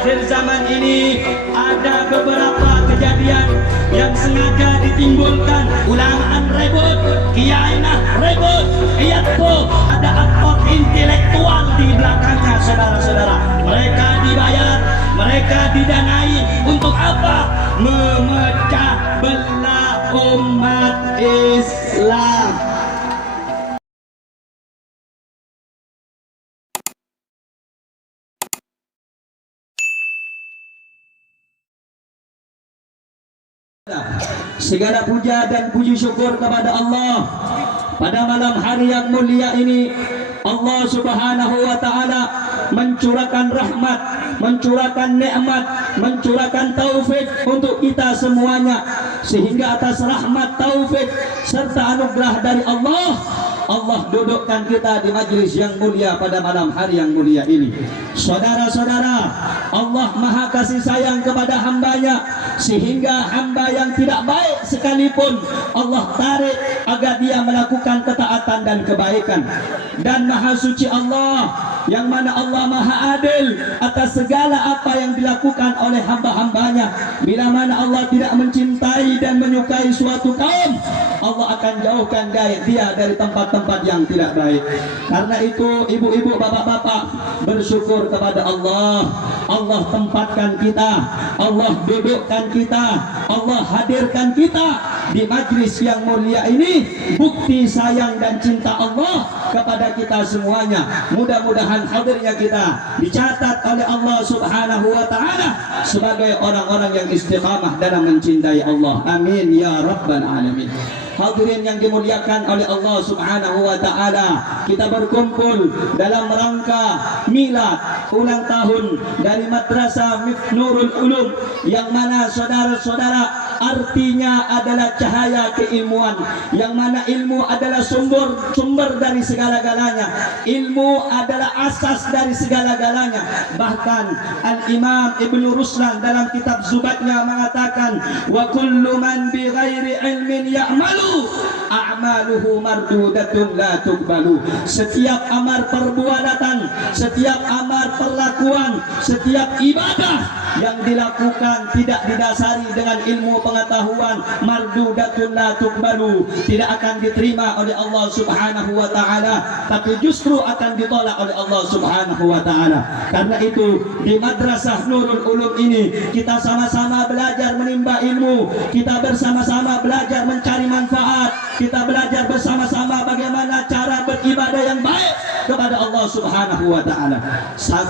akhir zaman ini ada beberapa kejadian yang sengaja ditimbulkan. Ulamaan ribut, kiai nah ribut, iya tuh ada aktor intelektual di belakangnya, saudara-saudara. Mereka dibayar, mereka didanai untuk apa? Memecah belah umat Islam. Segala puja dan puji syukur kepada Allah pada malam hari yang mulia ini. Allah Subhanahu wa taala mencurahkan rahmat, mencurahkan nikmat, mencurahkan taufik untuk kita semuanya, sehingga atas rahmat, taufik serta anugerah dari Allah, Allah dudukkan kita di majlis yang mulia pada malam hari yang mulia ini. Saudara-saudara, Allah Maha kasih sayang kepada hambanya, sehingga hamba yang tidak baik sekalipun Allah tarik agar dia melakukan ketaatan dan kebaikan. Dan Maha suci Allah, yang mana Allah Maha adil atas segala apa yang dilakukan oleh hamba-hambanya. Bila mana Allah tidak mencintai dan menyukai suatu kaum, Allah akan jauhkan dia dari tempat-tempat yang tidak baik. Karena itu ibu-ibu, bapak-bapak, bersyukur kepada Allah. Allah tempatkan kita, Allah dudukkan kita, Allah hadirkan kita di majlis yang mulia ini. Bukti sayang dan cinta Allah kepada kita semuanya. Mudah-mudahan hadirnya kita dicatat oleh Allah Subhanahu wa taala sebagai orang-orang yang istiqamah dalam mencintai Allah. Amin ya rabbal alamin. Hadirin yang dimuliakan oleh Allah Subhanahu wa taala, kita berkumpul dalam rangka milad ulang tahun dari Madrasah Nurul Ulum, yang mana saudara-saudara artinya adalah cahaya keilmuan, yang mana ilmu adalah sumber dari segala-galanya. Ilmu adalah asas dari segala-galanya. Bahkan Al-Imam Ibnu Ruslan dalam kitab Zubatnya mengatakan, wa kullu man bi ghairi ilmin ya'malu a'maluhu mardudatun la tuqbalu. Setiap amar perbuatan, setiap amar perlakuan, setiap ibadah yang dilakukan tidak didasari dengan ilmu pengetahuan, mardudatun la tuqbalu, tidak akan diterima oleh Allah Subhanahu wa taala, tapi justru akan ditolak oleh Allah Subhanahu wa taala. Karena itu di Madrasah Nurul Ulum ini kita sama-sama belajar menimba ilmu, kita bersama-sama belajar mencari manfaat, kita belajar bersama-sama bagaimana cara beribadah yang baik kepada Allah Subhanahu wa taala.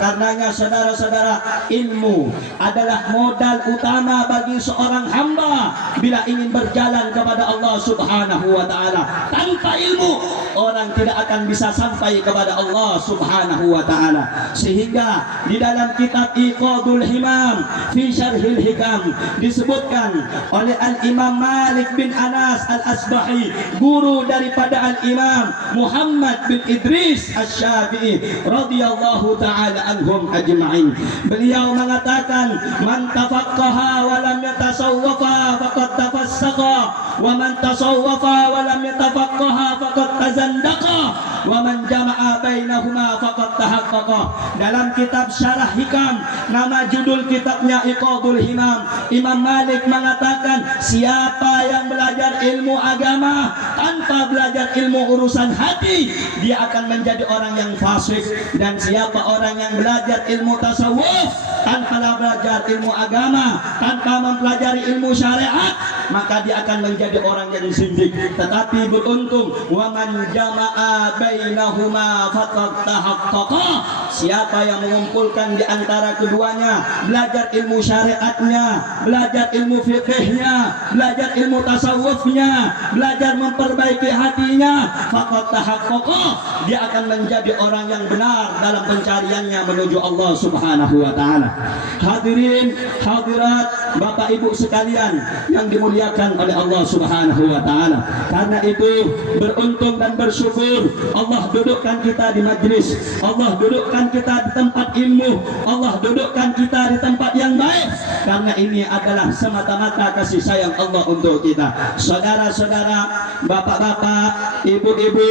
Karenanya saudara-saudara, ilmu adalah modal utama bagi seorang hamba bila ingin berjalan kepada Allah Subhanahu wa taala. Tanpa ilmu orang tidak akan bisa sampai kepada Allah Subhanahu wa taala. Sehingga di dalam kitab Iqadul Himam fi Syarhil Hikam disebutkan oleh Al-Imam Malik bin Anas Al-Asbahi, guru daripada Al-Imam Muhammad bin Idris Asy-Syafi'i radhiyallahu taala anhum ajma'in. Beliau mengatakan, man tafaqqaha wa lam yatasawwafa faqad tafassaqa, wa man tasawwafa wa lam yatafaqqaha faqad tazandaqa, wa man jama'a bainahuma faqad tahaqqaqa. Dalam kitab Syarah Hikam, nama judul kitabnya Iqadul Himam, Imam Malik mengatakan, siapa yang belajar ilmu agama tanpa belajar ilmu urusan hati, dia akan menjadi orang yang fasik. Dan siapa orang yang belajar ilmu tasawuf tanpa belajar ilmu agama, tanpa mempelajari ilmu syariat, maka dia akan menjadi orang yang zindik. Tetapi beruntung, wa man jama'a bainahuma faqad tahaqqaqa, siapa yang mengumpulkan di antara keduanya, belajar ilmu syariatnya, belajar ilmu fikihnya, belajar ilmu tasawufnya, belajar memperbaiki hatinya, faqad tahaqqaqa, dia akan menjadi orang yang benar dalam pencariannya menuju Allah Subhanahu wa taala. Hadirin hadirat Bapak Ibu sekalian yang dimuliakan oleh Allah Subhanahu wa taala. Karena itu beruntung dan bersyukur Allah dudukkan kita di majlis, Allah dudukkan kita di tempat ilmu, Allah dudukkan kita di tempat yang baik, karena ini adalah semata-mata kasih sayang Allah untuk kita. Saudara-saudara, bapak-bapak, ibu-ibu,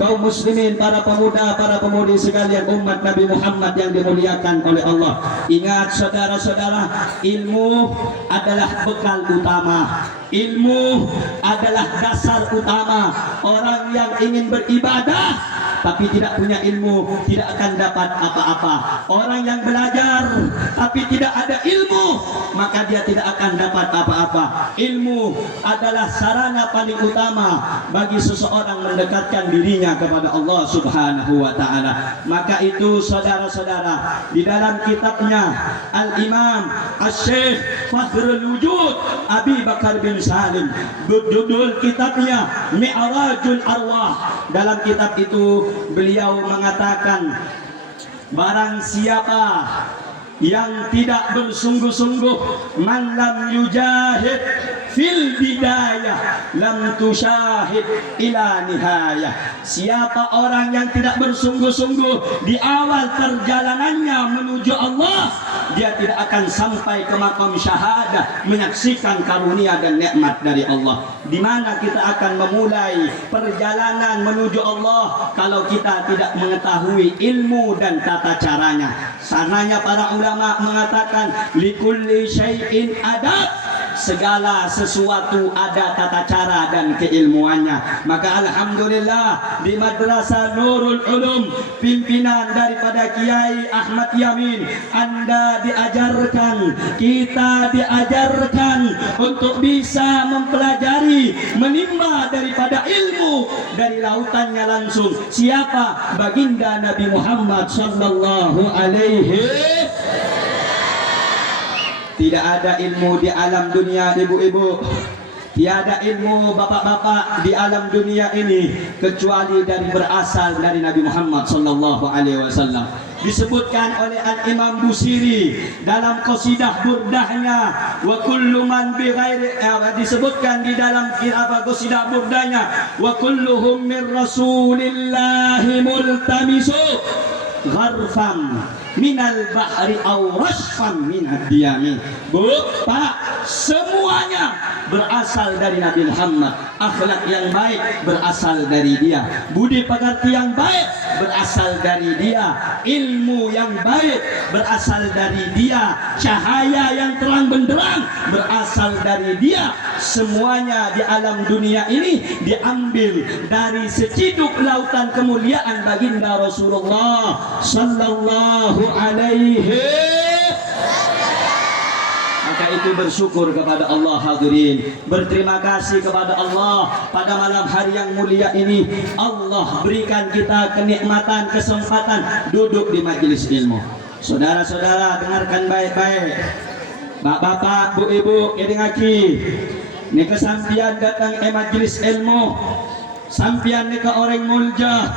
kaum muslimin, para pemuda, para pemudi sekalian umat Nabi Muhammad yang dimuliakan oleh Allah. Ingat saudara-saudara, ilmu adalah bekal utama. Ilmu adalah dasar utama. Orang yang ingin beribadah tapi tidak punya ilmu tidak akan dapat apa-apa. Orang yang belajar tapi tidak ada ilmu, maka dia tidak akan dapat apa-apa. Ilmu adalah sarana paling utama bagi seseorang mendekatkan dirinya kepada Allah Subhanahu wa taala. Maka itu saudara-saudara, di dalam kitabnya Al-Imam Asy-Syaikh Fakhrul Wujud Abi Bakar bin Salim, judul kitabnya Mi'rajul Arwah. Dalam kitab itu beliau mengatakan, barang siapa yang tidak bersungguh-sungguh, man lam yujahid fil bidayah lam tusyahid ila nihayah. Siapa orang yang tidak bersungguh-sungguh di awal perjalanannya menuju Allah, dia tidak akan sampai ke makam syahadah, menyaksikan karunia dan nikmat dari Allah. Di mana kita akan memulai perjalanan menuju Allah kalau kita tidak mengetahui ilmu dan tata caranya? Sananya para ulama mengatakan likulli syai'in adab, segala sesuatu ada tata cara dan keilmuannya. Maka alhamdulillah di Madrasah Nurul Ulum, pimpinan daripada Kiai Ahmad Yamin, Anda diajarkan, kita diajarkan untuk bisa mempelajari, menimba daripada ilmu dari lautannya langsung. Siapa? Baginda Nabi Muhammad sallallahu alaihi. Tidak ada ilmu di alam dunia, ibu-ibu, tiada ilmu bapak-bapak di alam dunia ini kecuali berasal dari Nabi Muhammad sallallahu alaihi wasallam. Disebutkan oleh Al-Imam Busiri dalam qasidah burdahnya, wa kullu man bi ghairi, disebutkan di dalam qasidah burdahnya, wa kulluhum min rasulillahi multamisu gharfam minal bahri aw rashfam minad diyami. Bu, Pak, semuanya berasal dari Nabi Muhammad. Akhlak yang baik berasal dari dia, budi pekerti yang baik berasal dari dia, ilmu yang baik berasal dari dia, cahaya yang terang benderang berasal dari dia. Semuanya di alam dunia ini diambil dari seciduk lautan kemuliaan baginda Rasulullah sallallahu alaihi. Maka itu bersyukur kepada Allah hadirin, berterima kasih kepada Allah pada malam hari yang mulia ini. Allah berikan kita kenikmatan, kesempatan duduk di majelis ilmu. Saudara-saudara, dengarkan baik-baik. Bapak-bapak, bu-ibu, ngaki, ini kesampian datang ke majelis ilmu, sampian ni ke orang mulja,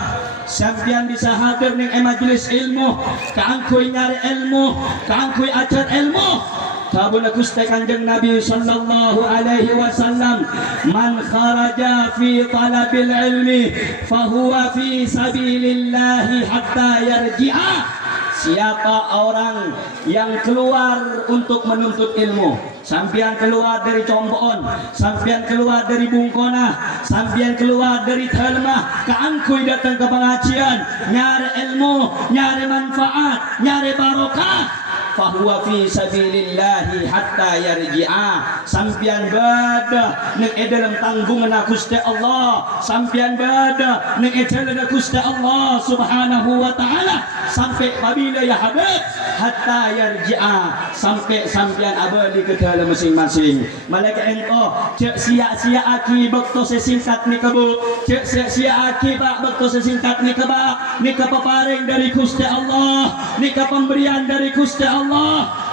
sampian bisa hadir ni ke majelis ilmu, kaangkoy nyari ilmu, kaangkoy ajar ilmu. Sabuna Gusti Kanjeng Nabi sallallahu alaihi wasallam, man kharaja fi talabil ilmi fahuwa fi sabilillahi hatta yarji'a. Siapa orang yang keluar untuk menuntut ilmu, sampian keluar dari Combon, sampian keluar dari Bungkona, sampian keluar dari Telmah, kaangkuy datang ke pengajian, nyari ilmu, nyari manfaat, nyari barokah, fahuwa fi sabilillahi hatta yarji'a. Sampian bada ning dalam tanggungan Gusti Allah, sampian bada ning dalam Gusti Allah Subhanahu wa taala, sampai apabila ya habib hatta yarji'a, sampai sampian abadi ke dalam masing-masing. Malaikat ento cek sia-sia aki bekto sesingkat ni kebu, cek sia-sia aki pak bekto sesingkat ni keba, ni kepaparing dari Gusti Allah, ni pemberian dari Gusti Allah.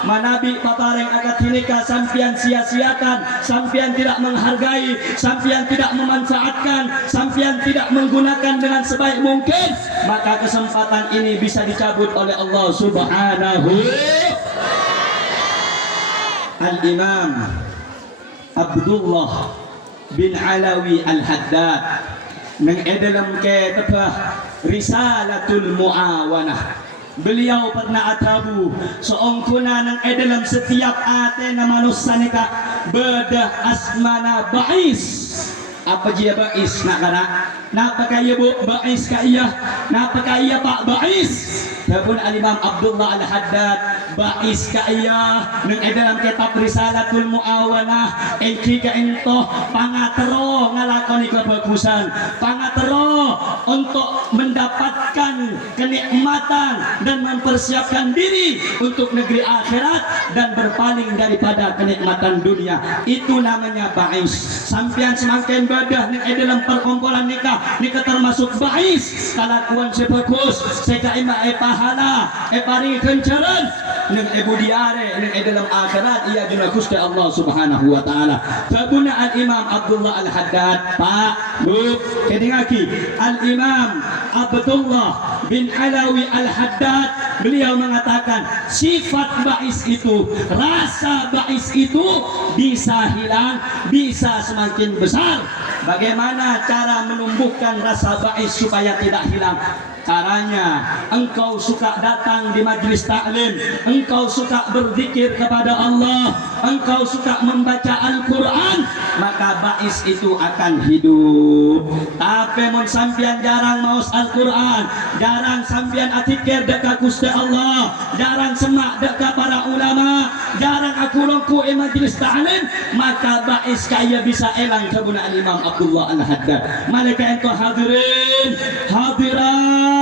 Manabi paparing agat hinika sampian sia-siakan, sampian tidak menghargai, sampian tidak memanfaatkan, sampian tidak menggunakan dengan sebaik mungkin, maka kesempatan ini bisa dicabut oleh Allah Subhanahu. Al-Imam Abdullah bin Alawi Al-Haddad nang dalam kitab Risalatul Muawanah. Beliau pernah atabu seongkuna nang dalam setiap ate na manusia nika bedah asmana ba'is. Apa dia ba'is nak kana? Napa kaya bu ba'is kaya? Napa kaya pak ba'is? Dabun al-Imam Abdullah Al-Haddad ba'is kaya nang dalam kitab Risalatul Muawanah engkika ento pangatero ngalakoni kebagusan, pangatero untuk mendapatkan kenikmatan dan mempersiapkan diri untuk negeri akhirat dan berpaling daripada kenikmatan dunia. Itu namanya ba'is. Sampian semakin badah ning dalam perkumpulan nikah termasuk ba'is. Kalakuan sebagus seka ima pahala paring kencaran ning budiare ning dalam akhirat ia juna Gusti Allah Subhanahu wa taala. Tabuna al-Imam Abdullah Al-Haddad Pak Bu kedingaki al-Imam Abdullah bin Alawi Al-Haddad beliau mengatakan sifat ba'is itu, rasa ba'is itu bisa hilang, bisa semakin besar. Bagaimana cara menumbuhkan rasa ba'is supaya tidak hilang? Caranya engkau suka datang di majlis taklim, engkau suka berzikir kepada Allah, engkau suka membaca Al-Quran, maka ba'is itu akan hidup. Tapi mun sampian jarang maos Al-Quran, jarang sampian atikir dekat Gusti Allah, jarang semak dekat para ulama, jarang aku longku majlis taklim, maka ba'is kaya bisa elang kabuna al-Imam Abdullah Al-Haddad. Malaikat engkau hadirin hadirat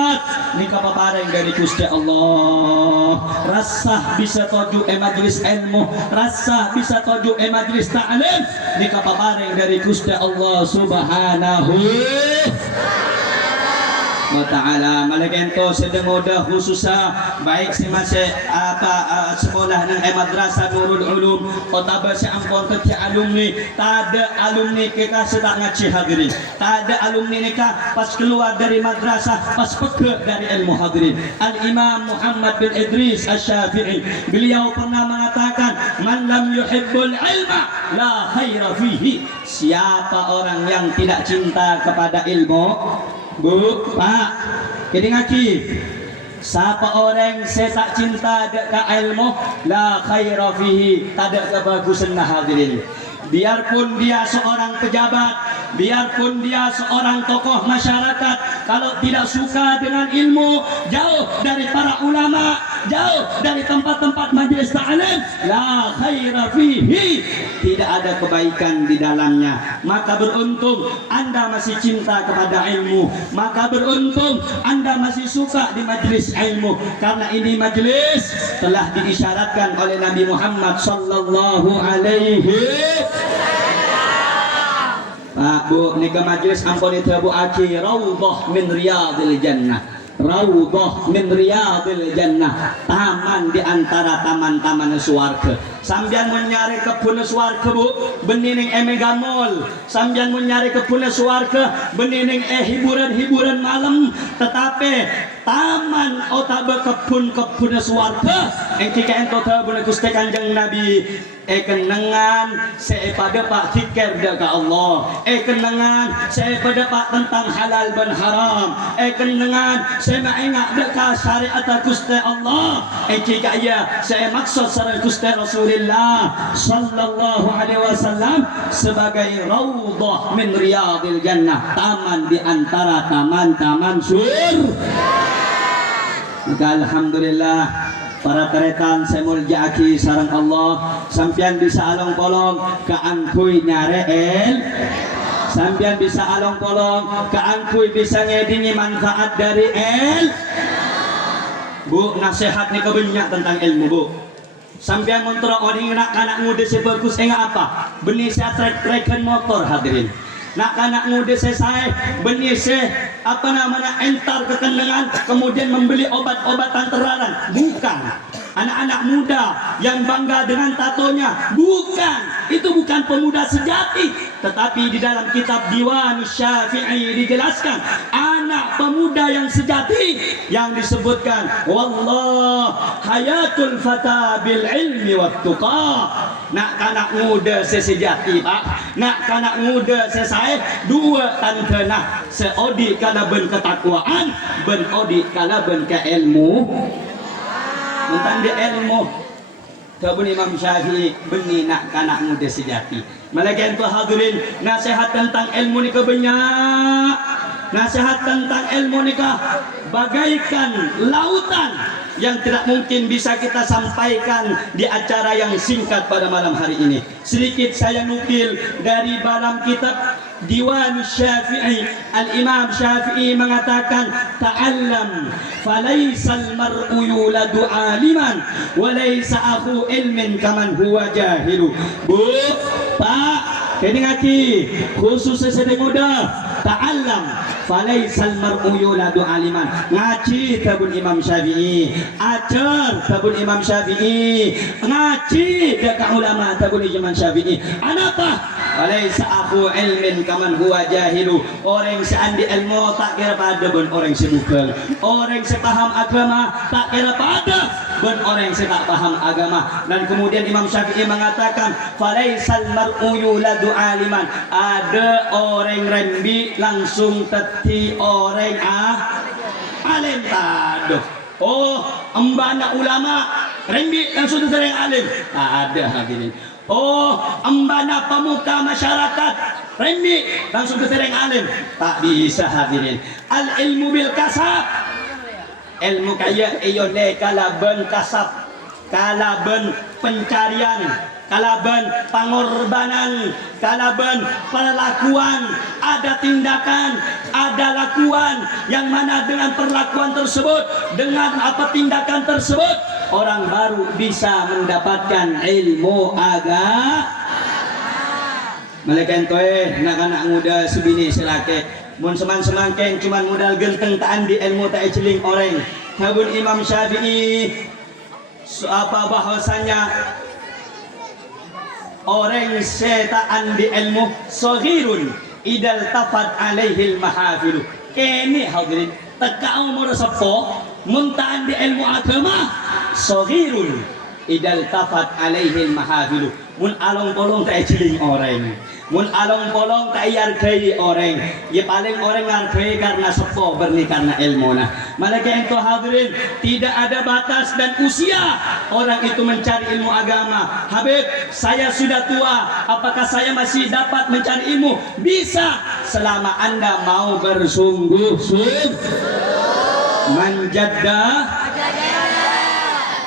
nika papareng dari Gusti Allah, rasa bisa toju majlis ilmu, rasa bisa toju majlis ta'lim, nika papareng dari Gusti Allah Subhanahu wa ta'ala. Malagento sedang oda khususnya baik si masih sekolah ng madrasah Nurul Ulum o taba si ampon ke alumni, tada alumni kita sedang ngaji hadirin, tada alumni nika pas keluar dari madrasah pas peke dari ilmu hadirin. Al-Imam Muhammad bin Idris Asy-Syafi'i beliau pernah mengatakan man lam yuhibbul ilma la khaira fihi. Siapa orang yang tidak cinta kepada ilmu, Bu, Pak, kedingaki. Siapa orang saya tak cinta dekat ilmu, la khaira fihi, tak ada kebagusan hadirin. Biarpun dia seorang pejabat, biarpun dia seorang tokoh masyarakat, kalau tidak suka dengan ilmu, jauh dari para ulama, jauh dari tempat-tempat majelis ta'lim, la khaira fihi, tidak ada kebaikan di dalamnya. Maka beruntung Anda masih cinta kepada ilmu, maka beruntung Anda masih suka di majelis ilmu, karena ini majelis telah diisyaratkan oleh Nabi Muhammad sallallahu alaihi. Pak Bu, nika majelis ampun itu Bu Aki raudhah min riyadil jannah. Raudhah min riyadil jannah, taman di antara taman-taman swarga. Sambian menyari kebun swarga Bu, benining megamol. Sambian menyari kebun swarga, benining hiburan-hiburan malam, tetapi taman otabe kebun-kebun swarga engkika ento tabun Gusti Kanjeng Nabi kenangan saya pada pak zikir dekat Allah, kenangan saya pada pak tentang halal dan haram, kenangan saya mengingat dekat syariat Gusti Allah, jika ya saya maksud syariat Gusti Rasulullah sallallahu alaihi wasallam sebagai raudhah min riyadil jannah, taman di antara taman-taman surga. Maka alhamdulillah para taretan saya muljaki sarang Allah, sampian bisa along polong kaangkuy nyare sampian bisa along polong kaangkuy bisa ngedingi manfaat dari Bu, nasihat nih kebanyak tentang ilmu Bu. Sampian montro oding nak anak muda sebagus enggak apa benih saya trek-trekan motor hadirin. Nak anak muda saya benih apa namanya entar kekendengan kemudian membeli obat-obatan terlarang, bukan. Anak-anak muda yang bangga dengan tatonya, bukan. itu bukan pemuda sejati. Tetapi di dalam kitab Diwan Syafi'i dijelaskan anak pemuda yang sejati yang disebutkan wallah hayatul fata bil ilmi wat tuqa. Nak kanak muda sesejati pak, nak kanak muda sesai dua tantena seodi kala ben ketakwaan, ben odi kala ben ke ilmu. Tentang dia ilmu Tabun Imam Syafi'i beni nak kanak muda sejati. Malaikat itu hadirin, nasihat tentang ilmu ni banyak. Nasihat tentang ilmu nikah bagaikan lautan yang tidak mungkin bisa kita sampaikan di acara yang singkat pada malam hari ini. Sedikit saya nukil dari dalam kitab Diwan Syafi'i. Al-Imam Syafi'i mengatakan ta'allam falaisal mar'u yuladu aliman wa laysa akhu ilmin kaman huwa jahilu. Bu, Pak, kini ngaji khusus sedang muda ta'allam falaisal mar'u yuladu aliman. Ngaji tabun Imam Syafi'i, ajar tabun Imam Syafi'i, ngaji dekat ulama tabun Imam Syafi'i. Anapa? Falaisa aku ilmin kaman huwa jahilu. Orang seandi ilmu tak kira pada ben orang sebukal. Orang sepaham agama tak kira pada ben orang tak paham agama. Dan kemudian Imam Syafi'i mengatakan falaisal mar'u yuladu aliman. Ada orang rembi langsung teti orang alim taduh. Oh, embana ulama rembi langsung teti orang alim. Tak ada hadirin. Oh, embana pemuka masyarakat rembi langsung teti orang alim. Tak bisa hadirin. Al ilmu bil kasab. Ilmu kaya iyone kalaben kasab, kalaben pencarian, kalaben pengorbanan, kalaben perlakuan, ada tindakan, ada lakuan yang mana dengan perlakuan tersebut, dengan apa tindakan tersebut orang baru bisa mendapatkan ilmu agama. Malaikat toeh anak-anak muda sebini selake mun seman-semangkeng cuman modal genteng taan di ilmu tak celing orang. Kabun Imam Syafi'i apa bahasanya orang setaan di ilmu saghirun idal tafat alaihil mahafilu. Kene hadirin teka umur sepo muntaan di ilmu agama saghirun idal tafat alaihil mahafilu. Mun along bolong tak celing orang, mun along bolong tak hargai orang. Ya paling orang hargai karena sepo berni karena ilmu nah. Malaikat itu hadirin tidak ada batas dan usia orang itu mencari ilmu agama. Habib, saya sudah tua, apakah saya masih dapat mencari ilmu? Bisa selama anda mau bersungguh-sungguh. Manjadda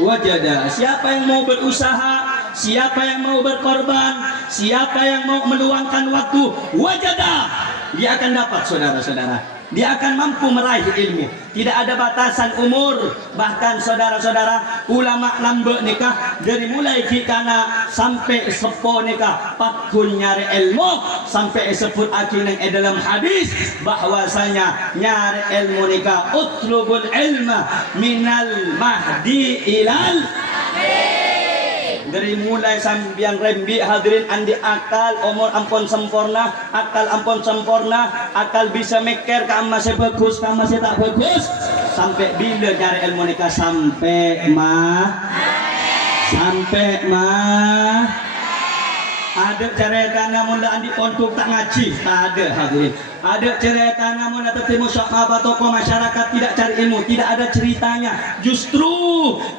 wajada. Siapa yang mau berusaha, siapa yang mau berkorban, siapa yang mau meluangkan waktu, wajada, dia akan dapat saudara-saudara. Dia akan mampu meraih ilmu. Tidak ada batasan umur. Bahkan saudara-saudara ulama lambe nikah dari mulai kikana sampai sepo nikah pakun nyari ilmu sampai sebut akhirnya dalam hadis bahwasanya nyari ilmu nikah utlubul ilma minal mahdi ilal dari mulai sambian rembi hadirin andi akal umur ampun sempurna, akal ampun sempurna, akal bisa mikir ka masih bagus, ka masih tak bagus, sampai bila cari ilmu nikah sampai ada cerita namun andi untuk tak ngaji, tak ada hadirin. Ada cerita namun tetapi musyafah tokoh masyarakat tidak cari ilmu, tidak ada ceritanya. Justru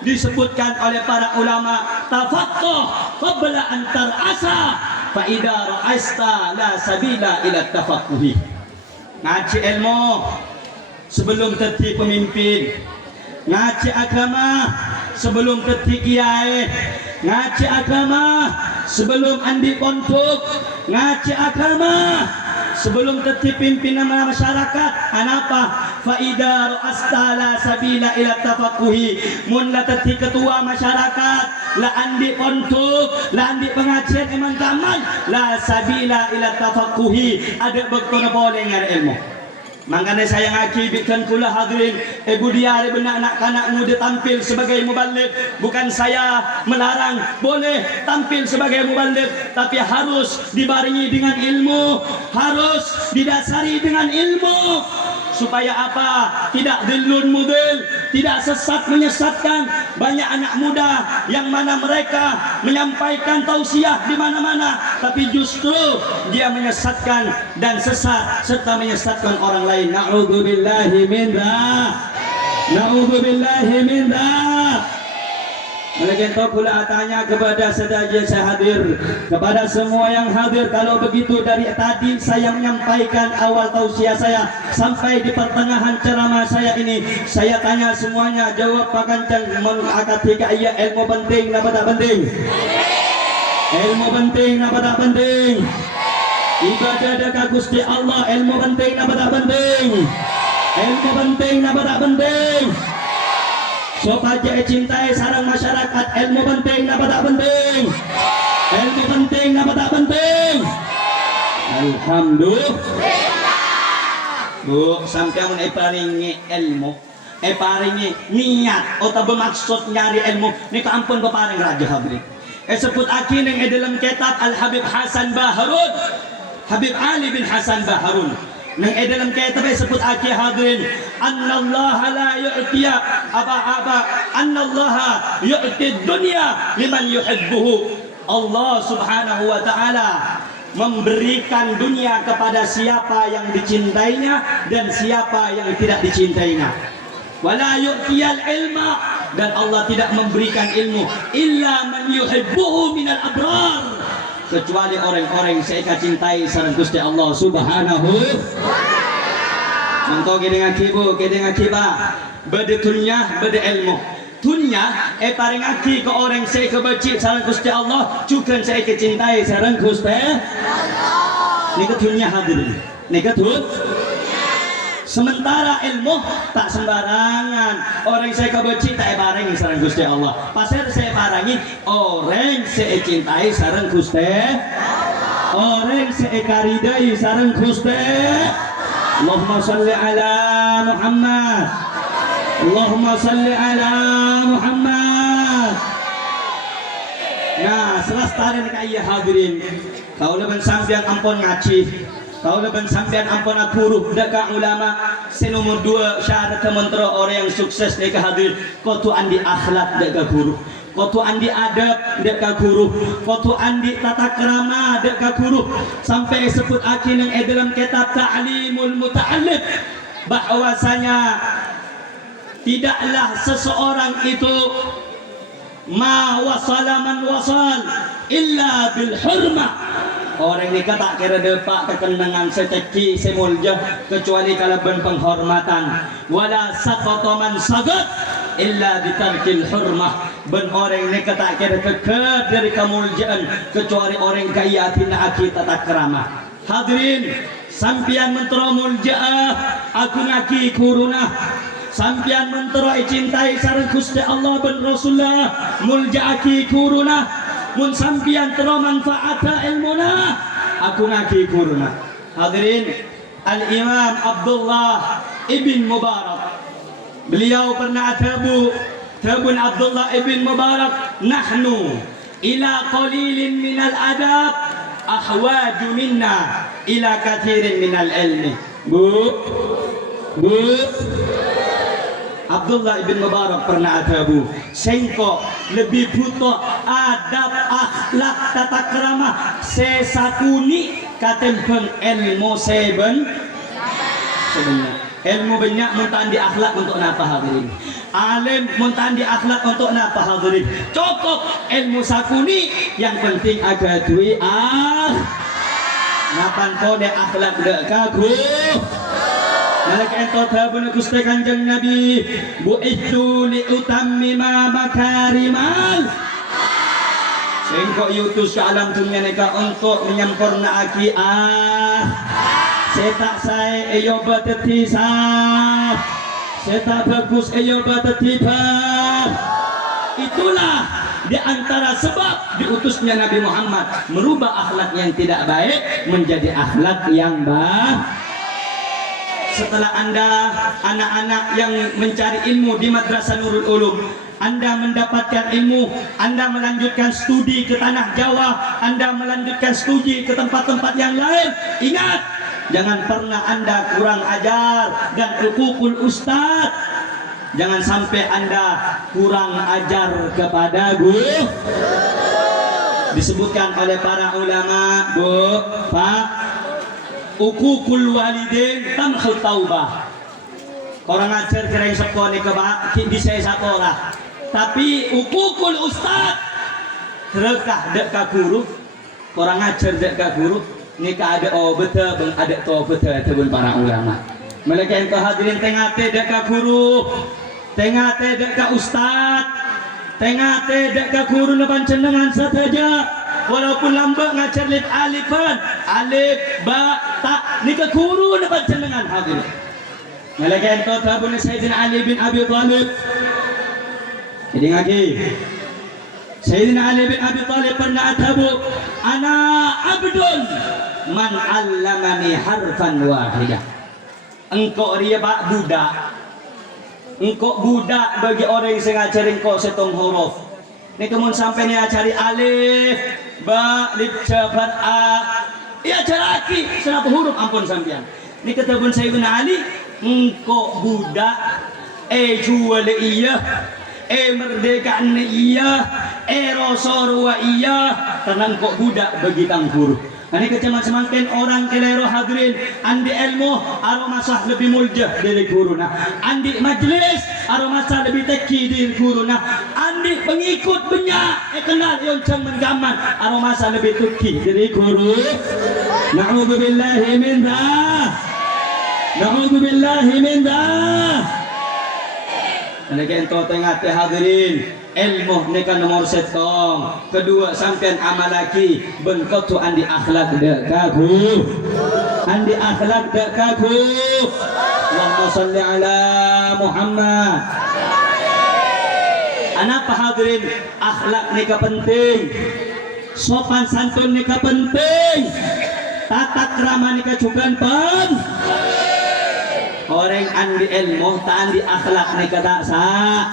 disebutkan oleh para ulama tafaqqah qabla an tar'asa fa idza ra'asta la sabila ila tafaqquhi. Ngaji ilmu sebelum jadi pemimpin, ngaji agama sebelum jadi kiai, ngaji agama sebelum andi pondok, ngaji agama sebelum jadi pimpinan masyarakat. Anapa? Fa idza ra'asta la sabila ila tafaqquhi. Mun la jadi ketua masyarakat, la andi pondok, la andi pengajian emang taman, la sabila ila tafaqquhi. Ada betul boleh ngari ilmu. Makanya saya ngakibkan kula hadirin, ibu dia benak anak-anak muda tampil sebagai mubalik. Bukan saya melarang, boleh tampil sebagai mubalik, tapi harus dibarengi dengan ilmu, harus didasari dengan ilmu. Supaya apa? Tidak dhillun mudil, tidak sesat menyesatkan. Banyak anak muda yang mana mereka menyampaikan tausiah di mana-mana, tapi justru dia menyesatkan dan sesat serta menyesatkan orang lain. Na'udzubillahi min dzalik. Na'udzubillahi min dzalik. Oleh itu pula tanya kepada saudara saya hadir, kepada semua yang hadir, kalau begitu dari tadi saya menyampaikan awal tausiah saya sampai di pertengahan ceramah saya ini, saya tanya semuanya, jawab Pak Kancang mengangkat tiga iya, ilmu penting apa tak penting? Ilmu penting apa tak penting? Ibadah dekat Gusti Allah, ilmu penting apa tak penting? Ilmu penting apa tak penting? Supaya cintai sarang masyarakat, ilmu penting apa tak penting? Ilmu penting apa tak penting? Alhamdulillah. Bu, sampai mun paringi ilmu, paringi niat atau bermaksud nyari ilmu, nika ampun paring raja hadirin. Sebut aki ning dalam kitab Al Habib Hasan Baharun, Habib Ali bin Hasan Baharun. Nang dalam kitab sebut aki hadirin, annallaha la yu'tiya annallaha yu'ti dunya liman yuhibbuhu. Allah Subhanahu wa taala memberikan dunia kepada siapa yang dicintainya dan siapa yang tidak dicintainya. Wala yu'tiyal ilma, dan Allah tidak memberikan ilmu illa man yuhibbuhu minal abrar, kecuali orang-orang yang saya cintai sareng Gusti Allah Subhanahu. Contoh gini ngaki bu, gini ngaki ba, bade dunya, bade ilmu. Dunya, paring ngaki ke orang saya kebaci sareng Gusti Allah, juga saya kecintai sareng Gusti Allah. Ini dunya hadirin, ini dunya. Sementara ilmu tak sembarangan, orang saya kebaci tak bareng sareng Gusti Allah. Pasal saya barengi orang saya cintai sareng Gusti Allah, orang saya karidai sareng Gusti. Allahumma salli ala Muhammad, Allahumma salli ala Muhammad. Nah, selestari kaya hadirin, kau leban sampean ampun ngaji, kau leban sampean ampun guru deka ulama. Nomor 2 syarat kementerian orang yang sukses deka hadir, kau tu andi akhlak deka guru, kau tu andi adab deka guru, kau tu andi tata krama deka guru. Sampai sebut aki yang dalam kitab Ta'limul Muta'allim, bahwasanya tidaklah seseorang itu ma wasala man wasal illa bil hurmah. Orang ini tak kira depak kekenangan seceki semulja kecuali kalaban penghormatan. Wala saqata man sagat illa bitarkil hurmah. Ben orang ini tak kira keker dari kemuljaan kecuali orang kaya tina aki tata krama. Hadirin, sampian mentera muljaah, aku ngaki kuruna. Sampian mentera cintai sareng Gusti Allah ben Rasulullah, muljaaki kuruna. Mun sampian tero manfaata ilmuna, aku ngaki kuruna. Hadirin, Al-Imam Abdullah ibn Mubarak, beliau pernah tabun Abdullah ibn Mubarak, nahnu ila qalilin minal adab ahwaju minna ila kathirin minal ilmi. Bu Abdullah ibn Mubarak pernah tabu, sengko lebih butuh adab akhlak tata krama sesakuni katempeng ilmu seben sebenarnya. Ilmu banyak muntahan di akhlak untuk napa hadirin? Alim muntahan di akhlak untuk napa hadirin? Cukup ilmu sakuni, yang penting agak duit napan kode akhlak dek kagum. Nalika ento tabun Gusti Kanjeng Nabi, bu'ithu liutammima makarimal. Sengko yutus ke alam dunia nika untuk menyempurnakan setak saya ayo bateti sah, setak bagus ayo bateti bah. Itulah di antara sebab diutusnya Nabi Muhammad, merubah akhlak yang tidak baik menjadi akhlak yang baik. setelah Anda anak-anak yang mencari ilmu di Madrasah Nurul Ulum, Anda mendapatkan ilmu, Anda melanjutkan studi ke tanah Jawa, Anda melanjutkan studi ke tempat-tempat yang lain, ingat, jangan pernah Anda kurang ajar dan hukukul ustaz. Jangan sampai Anda kurang ajar kepada guru. Disebutkan oleh para ulama, Bu, Pak, hukukul walidin tamhul taubah. Orang ajar kira sekolah ni ke Pak, di saya sekolah. Tapi hukukul ustaz terkah dek ka guru. Orang ajar dek ka guru, ni ka ada betul, bang ada to betul tebun para ulama. Mereka yang hadirin tengah te dek ka guru, tengah te dek ka ustaz, tengah te dek ka guru na pancenengan saja. Walaupun lambat ngajar alifan, alif, ba, ta, ni ka guru na pancenengan hadirin. Mereka yang tabun Sayyidina Ali bin Abi Thalib. Jadi lagi, Sayyidina Ali bin Abi Thalib pernah tabu, ana abdun man allamani harfan wahidah. Engkau dia pak budak. Engkau budak bagi orang yang sengaja engkau setong huruf. Ni kemun sampai ni cari alif, ba, lip, jabar, a. Ia ajar lagi senapa huruf ampun sampean. Ni ketabun Sayyidina Ali, engkau budak, jual iya. Merdekaan iya, rosorwa iya, karena engkau budak bagi kang guru. Ini kecaman semakin orang kelero hadirin, andi ilmu aromasah lebih muljah dari guru nah, andi majlis aromasah lebih teki dari guru nah, andi pengikut banyak kenal yang jangan gaman aromasah lebih teki dari guru. Na'udzubillahi min dzalik. Na'udzubillahi min dzalik. Mereka ento tengah teh hadirin, ilmu ni kan nomor setong. Kedua sampean amal lagi, bengkau tu andi akhlak dek kaku, andi akhlak dek kaku. Allahumma salli ala Muhammad. Anapa hadirin, akhlak ni ka penting, sopan santun ni ka penting, tata krama ni ka juga penting. Orang andi ilmu, tak andi akhlak ni kada sah.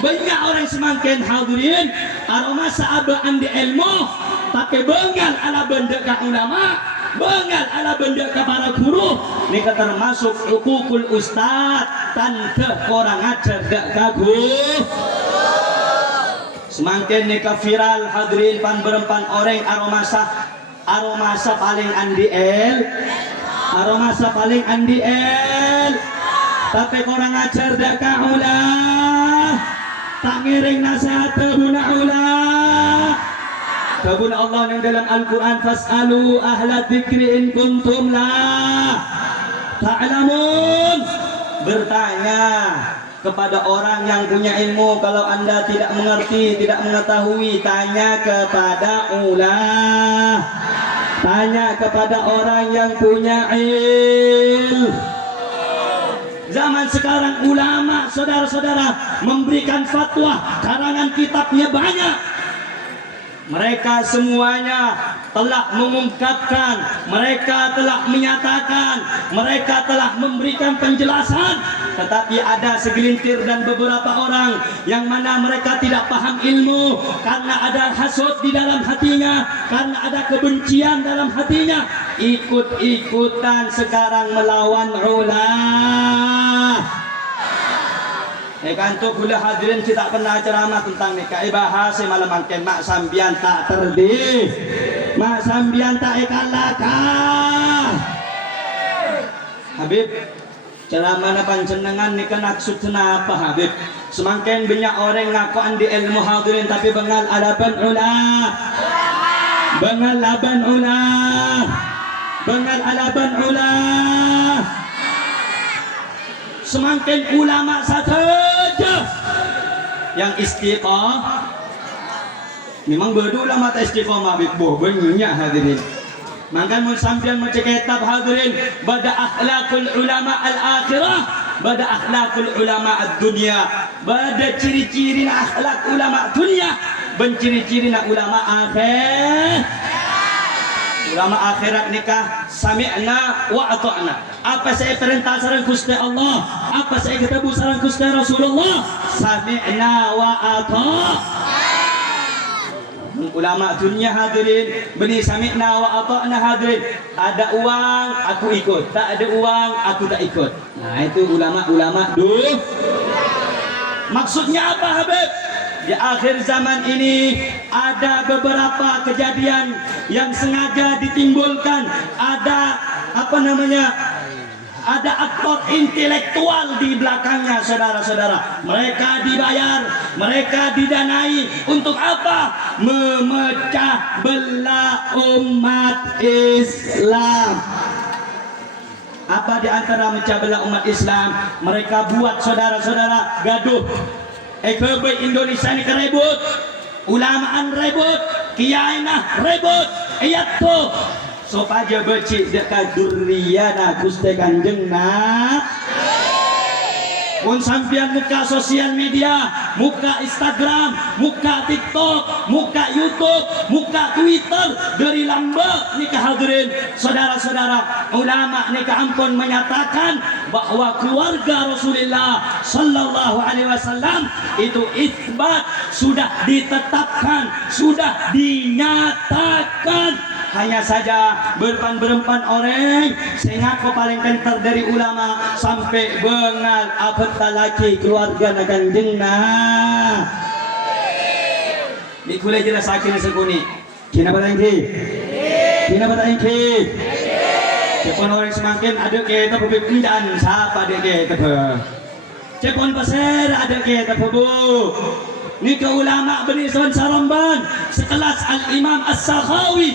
Banyak orang semakin hadirin, aroma sahabat andi ilmu, tapi bengal ala benda ka ulama, bengal ala benda ka para guru. Ni termasuk hukukul ustaz, tante orang ajar dak kagu. Semakin ni ka viral hadirin pan berempan orang aroma sa paling andi aromasa paling andi tapi korang ajar dak kaulah tak ngiring nasihat tabuna ulah tabuna Allah yang dalam Al-Quran fas'alu ahla dzikri in kuntum la ta'lamun, bertanya kepada orang yang punya ilmu kalau anda tidak mengerti, tidak mengetahui, tanya kepada ulah, tanya kepada orang yang punya ilmu. Zaman sekarang ulama saudara-saudara memberikan fatwa, karangan kitabnya banyak. Mereka semuanya telah mengungkapkan, mereka telah menyatakan, mereka telah memberikan penjelasan. Tetapi ada segelintir dan beberapa orang yang mana mereka tidak paham ilmu karena ada hasud di dalam hatinya, karena ada kebencian dalam hatinya, ikut-ikutan sekarang melawan ulama. Kantuk gula hadirin kita pernah ceramah tentang nikah bahas malam angken mak sambian tak terdi, mak sambian tak ikalaka. Habib ceramah na panjenengan nikah maksud kenapa Habib? Semakin banyak orang ngaku andi ilmu hadirin tapi bengal adaban ulah, bengal laban ulah, bengal adaban ulah. Semakin ulama saja yang istiqamah, memang berdua ulama tak istiqamah bibuh banyak hadirin. Maka mun sampean maca kitab hadirin, bada akhlakul ulama al-akhirah, bada akhlakul ulama ad-dunya, bada ciri-ciri akhlak ulama dunia, ben ciri-ciri ulama akhir. ulama akhirat nikah sami'na wa ata'na. Apa saya perintah sareng Gusti Allah, apa saya ketemu sareng Gusti Rasulullah, sami'na wa ata'na. Ulama dunia hadirin, beni sami'na wa ata'na hadirin. Ada uang aku ikut, tak ada uang aku tak ikut. Nah itu ulama-ulama dulu. Maksudnya apa Habib? Di akhir zaman ini ada beberapa kejadian yang sengaja ditimbulkan. Ada ada aktor intelektual di belakangnya, saudara-saudara. Mereka dibayar, mereka didanai untuk apa? Memecah belah umat Islam. Apa di antara memecah belah umat Islam? Mereka buat, saudara-saudara, gaduh. Ekebe Indonesia ni kerebut, ulamaan rebut, kiai nah rebut, ayat tu. Supaya becik dekat durriyana Gusti Kanjeng nak. Pun sampian muka sosial media, muka Instagram, muka TikTok, muka YouTube, muka Twitter dari lamba nikah hadirin, saudara-saudara, ulama nikah ampun menyatakan bahwa keluarga Rasulullah sallallahu alaihi wasallam itu isbat, sudah ditetapkan, sudah dinyatakan. Hanya saja berempan orang sehingga kau paling kentar dari ulama sampai bengal apa laki keluarga nakan jengna. Dikulai jelas akhirnya sekuni. Kina batangki, kina batangki. Cepon orang semakin ada kita pembimbingan siapa dia kita. Cepon pasir ada kita bu. Nikah ulama bani Saramban sekelas Al Imam As-Sakhawi,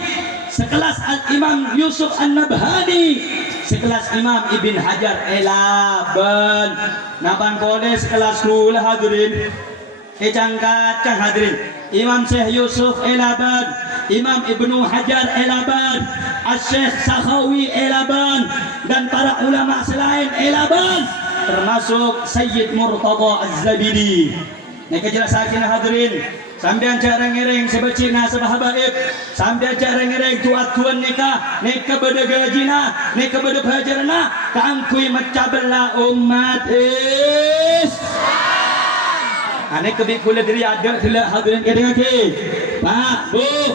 sekelas Al-Imam Yusuf An-Nabhani, sekelas Imam Ibn Hajar Elaban, napan boleh sekelas kula hadirin, kecang-kacang hadirin, Imam Syekh Yusuf Elaban, Imam Ibnu Hajar Elaban, Syekh Sakhawi Elaban, dan para ulama selain Elaban, termasuk Sayyid Murtada Az-Zabidi. Nek jelasakin hadirin, sambil cara ngereng sebecina sahabaib, sambil cara ngereng tuat-tuan nikah, nek kepada gajina, nek kepada pajarna, kaangkui macam belah umat Islam. Nek kebi kula diri ada kelak hadirin kedeng ke, Pak, Bu,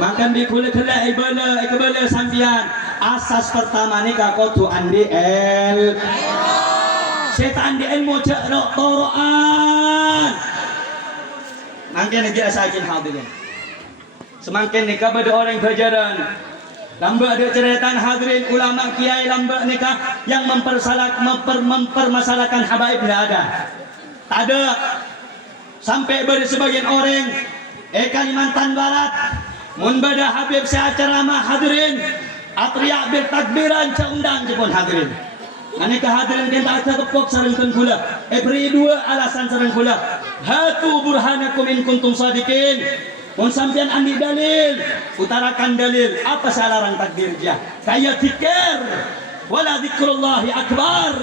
makan di kula kelak ibala sambian. Asas pertama nikah kau tu andi el. Setan di ilmu cerok toroan. Mungkin aja sakin hadirin. Semakin nikah pada orang pajaran. Lamba ada cerita hadirin ulama kiai lamba nikah yang mempermasalahkan habaib tidak ada. Tak ada. Sampai pada sebagian orang Kalimantan Barat mun bada habib saya ceramah hadirin atriak bertakbiran ceundang jepun hadirin. Aneka hadirin kita akan tepuk sarengkeun kula. Beri dua alasan sareng kula. Hatu burhanakum in kuntum sadiqin. Mun sampean andi dalil, utarakan dalil. Apa salarang takbir dia? Kaya zikir. Wala zikrullahi akbar.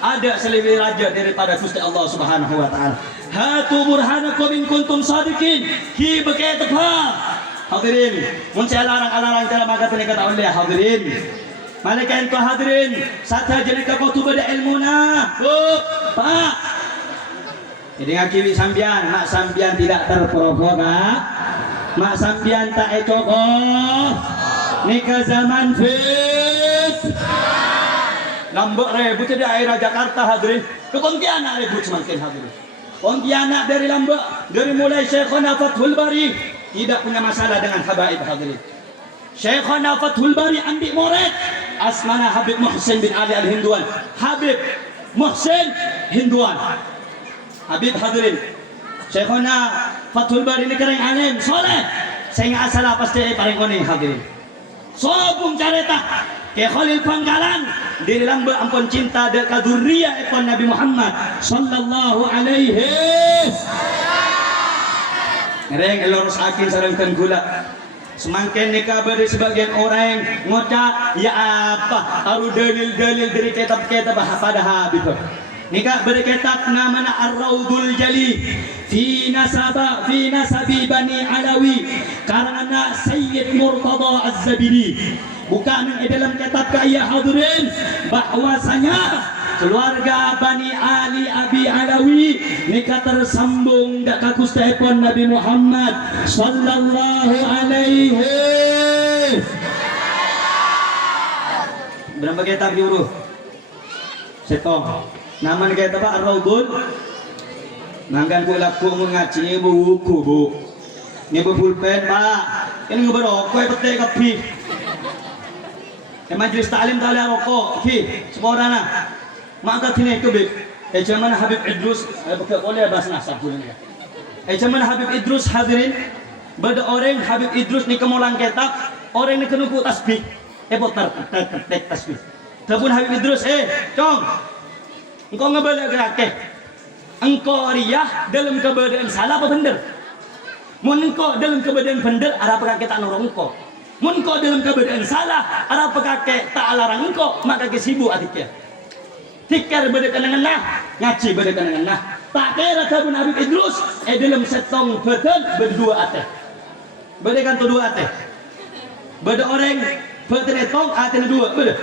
Ada selebih raja daripada Gusti Allah Subhanahu wa taala. Hatu burhanakum in kuntum sadiqin. Hi bekai tepa. Hadirin, mun saya larang-larang cara maka kata oleh hadirin. Malaikat itu hadirin, sata jenika kau tu pada ilmu na, Pak. Jadi ngakiwi sambian, mak sambian tidak terprovokasi, mak sambian tak ecokoh. Nikah zaman fit. Lambok rebut di daerah Jakarta hadirin, ke Pontianak rebut semakin hadirin. Pontianak dari Lambok, dari mulai Syekhona Fathul Bari tidak punya masalah dengan habaib hadirin. Syekhona Fathul Bari ambil murid asmana Habib Muhsin bin Ali Al-Hinduan. Habib Muhsin Hinduan. Habib hadirin. Syekhona Fathul Bari ini kering alim soleh. Saya nggak salah pasti paling kuning hadirin. Sobung careta ke Khalil Panggalan di lamba ampun cinta dekat dzurriyyah ikon Nabi Muhammad sallallahu alaihi wasallam. Ngereng elurus akin sarengkeun kula. Semakin nikah beri sebagian orang ngocak ya apa taruh dalil-dalil dari kitab-kitab pada habib. Nika berkitab namanya Ar-Raudul Jali fi nasabi Bani Alawi karangan Sayyid Murtada Az-Zabidi. Bukan di dalam kitab kaya hadirin bahwasanya keluarga Bani Ali Abi Alawi nika tersambung dak kakus telepon Nabi Muhammad sallallahu alaihi. Berapa kitab diuruh? Setong. Nama kita apa? Ar-Raudul. Mangkan ku laku mengaji ni buku bu. Ni pulpen pak. Ini ngeberokok petek kapi. Majlis ta'lim tak boleh rokok. Ki, semua orang nak. Maka sini kebib. Zaman Habib Idrus, boleh bahasa nasab dulu ni. Zaman Habib Idrus hadirin. Bada orang Habib Idrus ni kemulang kitab. Orang ni kena ku tasbih. Botar tasbih. Tabun Habib Idrus, cong. Engkau ngebalik gerakeh. Engkau riyah dalam keberadaan salah apa benar? Mun engkau dalam keberadaan benar, apakah kita norong engkau? Mun engkau dalam keberadaan salah, apakah kita tak larang engkau? Maka kesibu adiknya. Tikar berdekan dengan ngaji berdekan dengan tak kira tabun Habib Idrus, dalam setong betul berdua ateh. Berdekan tu dua ateh. Beda orang betul etong ateh dua, beda.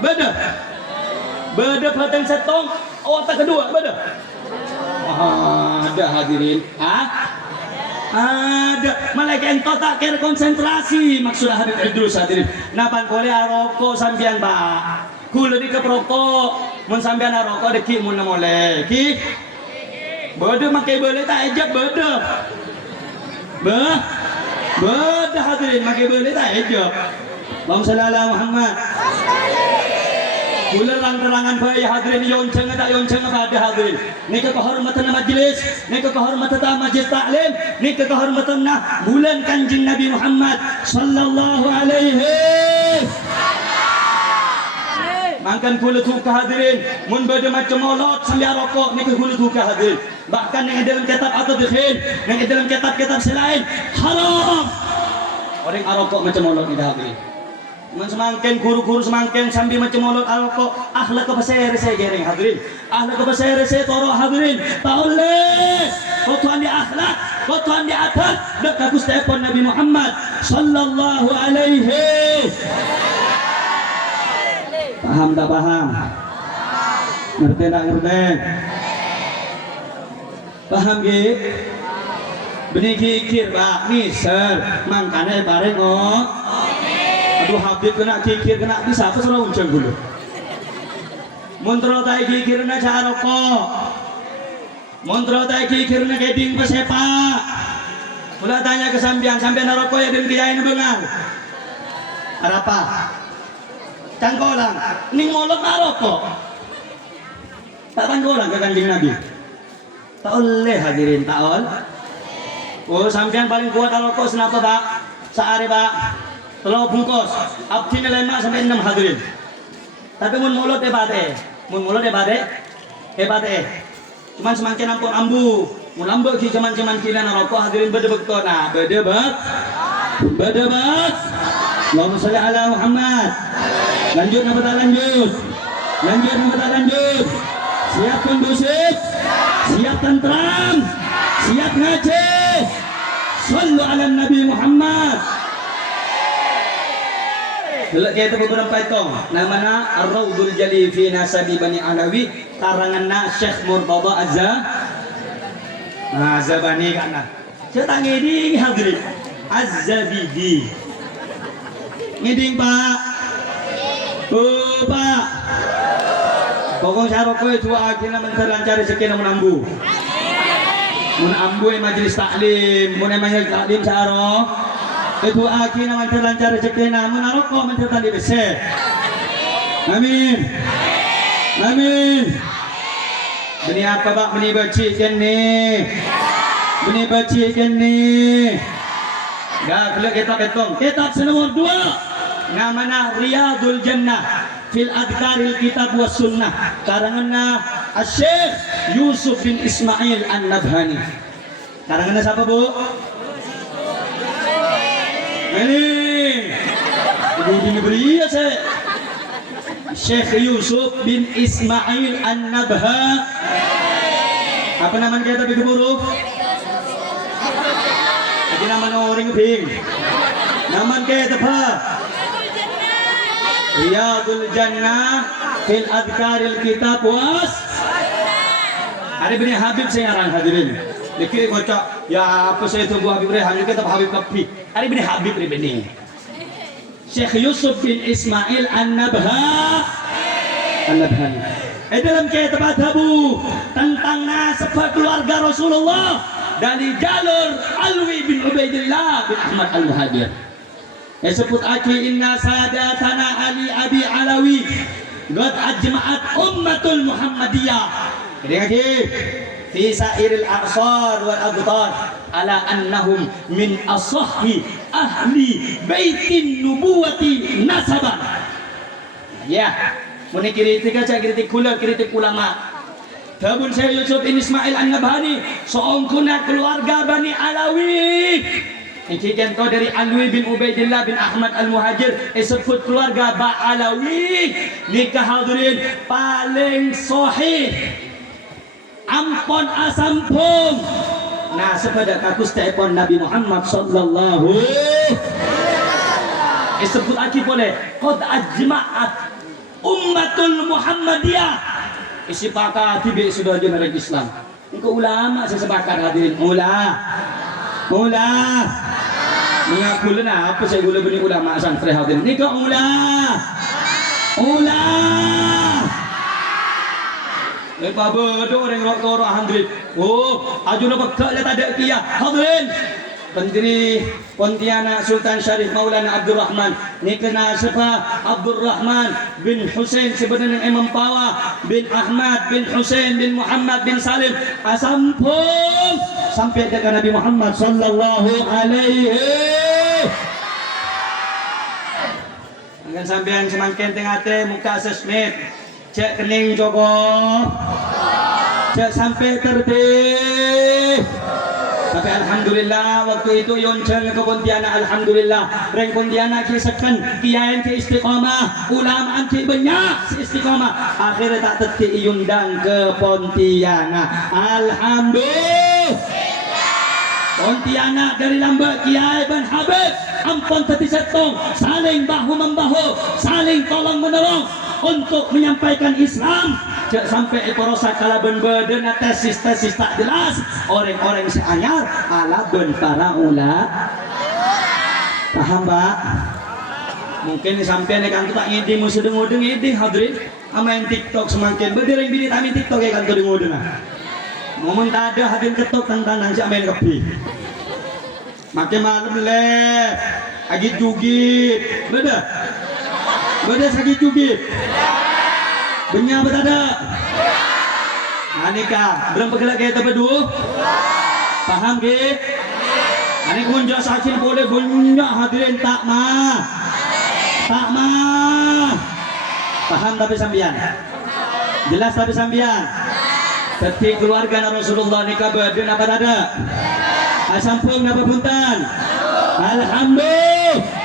Beda. Beda petang setong otak kedua beda. Ada hadirin. Ada. Malaikat engkau tak kira konsentrasi maksudnya Habib Idrus hadirin. Napan boleh rokok sambian pak. Kula di keperokok. Mun sambian rokok deki mun boleh. Ki. Beda makai boleh tak ejab beda. Beda hadirin makai boleh tak ejab. Allahumma shalli ala Muhammad. Kula terang-terangan bayi hadirin yonceng tak yonceng pada hadirin. Ni kehormatan majlis, ni kehormatan majlis taklim, ni kehormatan bulan Kanjeng Nabi Muhammad sallallahu alaihi. Mangkan kula tu hadirin, mun beda macam molot sambil rokok ni kula tu hadirin. Bahkan yang dalam kitab atau dikhil, yang dalam kitab-kitab selain haram. Orang rokok macam molot ni hadirin. Semakin guru-guru semakin sambil macam mulut alko akhlak ke pasir saya gereng hadirin akhlak ke pasir saya toro hadirin tak boleh kau tuan di akhlak kau tuan di adab dak kagus telepon Nabi Muhammad sallallahu alaihi. Paham tak paham? Ngerti tak ngerti? Paham ge? Beni kikir pak misal mangkane bareng oh. Aduh Habib kena kikir kena bisa apa suruh uncang dulu. Montro tai kikir na cara rokok. Montro tai kikir na keding pesepak. Ulah tanya ke sambian rokok ya dan kiai na bengal. Apa? Cangkolang. Ning molot na rokok. Tak cangkolang ke Kanjeng Nabi. Tak oleh hadirin tak ol. Oh sambian paling kuat rokok senapa pak? Sehari pak. Kalau bungkus, abdi nilai 5 sampai 6 hadirin. Tapi mun mulut hebat Cuman semakin ampun ambu, mun ambu ki cuman kina rokok hadirin bedebek to nah, bedebek. Allahumma shalli ala Muhammad. Lanjut. Siap kondusif, siap tentram, siap ngaji. Sallu ala Nabi Muhammad. Delok kita beberapa itong namanya Ar-Raudul Jali fi nasabi Bani Alawi karanganna Syekh Murtada Az-Zabani kana. Cetak ngiding hadirin. Az-Zabidi. Ngiding Pak. Oh Pak. Pokok saroko itu akhirnya menterlancar rezeki mun ambu. Mun ambu majelis taklim, mun majelis taklim saro. Itu akhirnya mantir lancar rezeki namun rokok mantir tadi besar. Amin. Beni apa pak? Beni baci kan ni. Dah kalau kitab betong. Kitab nomor 2 namanya Riyadul Jannah fil Adkaril Kitab was Sunnah karangan Syekh Yusuf bin Ismail An-Nabhani. Karangan siapa bu? Ini ibu beri ya saya. Syekh Yusuf bin Ismail An-Nabha. Apa nama kita tapi keburu? Jadi nama orang keping. Nama kita apa? Riyadul Jannah fil Adhkaril Kitab was. Hari ini Habib saya ngarang hadirin. Dikit kocok. Ya apa saya tunggu Habib Rehan kita Habib Kapi. Hari ini Habib ini. Syekh Yusuf bin Ismail An-Nabha. An-Nabhani. Dalam kitab Adhabu tentang nasab keluarga Rasulullah dari jalur Alwi bin Ubaidillah bin Ahmad Al-Muhajir. Disebut aki inna sadatana Ali Abi Alawi qad ajma'at ummatul Muhammadiyah. Jadi fi sairil a'sar wal abtar ala annahum min asahhi ahli baitin nubuwati nasaban. Ya, muni kritik aja, kritik kula, kritik ulama. Tabun saya Yusuf bin Ismail An-Nabhani seongkuna keluarga Bani Alawi. Ini contoh dari Alwi bin Ubaidillah bin Ahmad Al-Muhajir. Sebut keluarga Ba Alawi. Nikah hadirin paling sahih. Ampon asampung. Nah, sepada kakus telepon Nabi Muhammad sallallahu. Sebut lagi boleh. Qad ajma'at ummatul Muhammadiyah. Sepakat tiba sudah di negeri Islam. Engkau ulama saya sepakat hadirin. Mula. Mengaku lena apa saya gula bani ulama santri hadirin. Ni kau Ula. Lepas berdoa orang rokok hadirin. Oh, ajuna bekal tak ada kia hadirin. Pendiri Pontianak Sultan Syarif Maulana Abdul Rahman. Ni kena siapa? Abdul Rahman bin Hussein sebenarnya Imam Pawa bin Ahmad bin Hussein bin Muhammad bin Salim asampun sampai dekat Nabi Muhammad sallallahu alaihi. Akan sampean semakin tengah muka sesmet. Cek kening Joko. Cek sampai tertib. Tapi alhamdulillah waktu itu yonceng ke Pontianak, alhamdulillah reng Pontianak kisahkan kiai ke istiqomah, ulama ke banyak istiqomah, akhirnya tak terti iundang ke Pontianak. Alhamdulillah Pontianak dari Lambak Kiai Ben Habib ampun teti setong, saling bahu membahu, saling tolong menolong untuk menyampaikan Islam. Jangan sampai iporosa kalaban badan tesis tak jelas orang-orang seanyar ala ben para ulama. Paham Pak? Mungkin sampai kan tak ngidi musuh dengudeng ngidi hadirin amain TikTok semakin berdiri bini kami TikTok ya kan tu dengudeng. Momen tak ada hadirin ketok tentang nasi main kepi. Makin malam leh agit jugit beda sakit jugit benya berada anika belum pergerak kita berdua paham ke anik munjak sakit boleh banyak hadirin tak mah paham tapi sambian jelas tapi sambian ketika keluarga Rasulullah nikah berdua apa ada asampung apa punten alhamdulillah.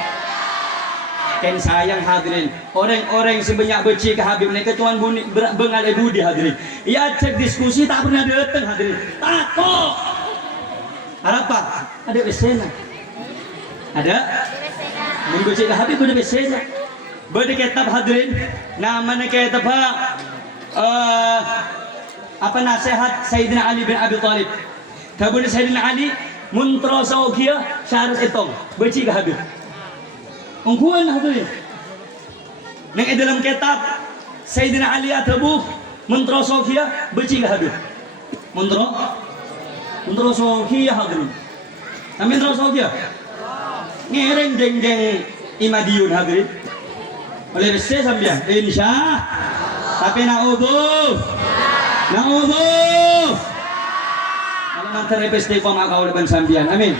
Kan sayang hadirin orang-orang sebanyak beci ke Habib mereka cuma bengal budi hadirin. Ya cek diskusi tak pernah datang hadirin. Takut. Apa? Ada besena. Ada? Membeci ke Habib ada besena. Berde kitab hadirin. Namanya kitab apa nasihat Sayyidina Ali bin Abi Thalib. Kabun Sayyidina Ali muntra saukia syarat etong beci ke Habib. Ungkuan hadirin. Nang dalam kitab Sayyidina Ali atabu mantra Sophia beci ke Habib. Mantra Sophia hadirin. Amin mantra Sophia. Ngereng jeng Imadiun hadirin. Oleh besi sambian insya. Tapi naudhu. Kalau nanti repesti pemakaw depan sambian. Amin.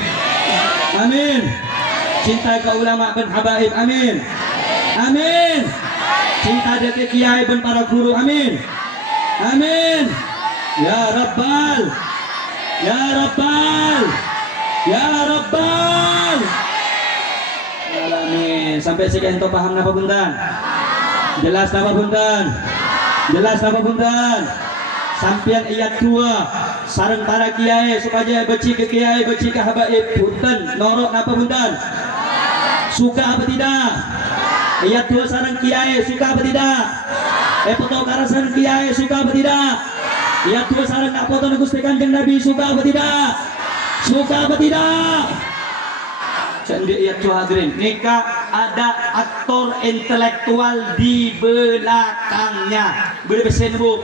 Cinta ke ulama ben habaib, amin. Cinta dekat kiai ben para guru, amin. Ya Rabbal alamin. Sampai sekian to paham napa punten? Jelas napa punten? Jelas napa punten? Sampian ayat 2 sareng para kiai supaya beci ke kiai beci ke habaib punten norok napa punten? Suka apa tidak? Ayat 2 sareng kiai suka apa tidak? Foto karasan kiai suka apa tidak? Ayat 2 sareng nak foto Gusti Kanjeng Nabi suka apa tidak? Suka apa tidak? Jadi ayat 2 hadirin, nikah ada aktor intelektual di belakangnya. Berbesen bu,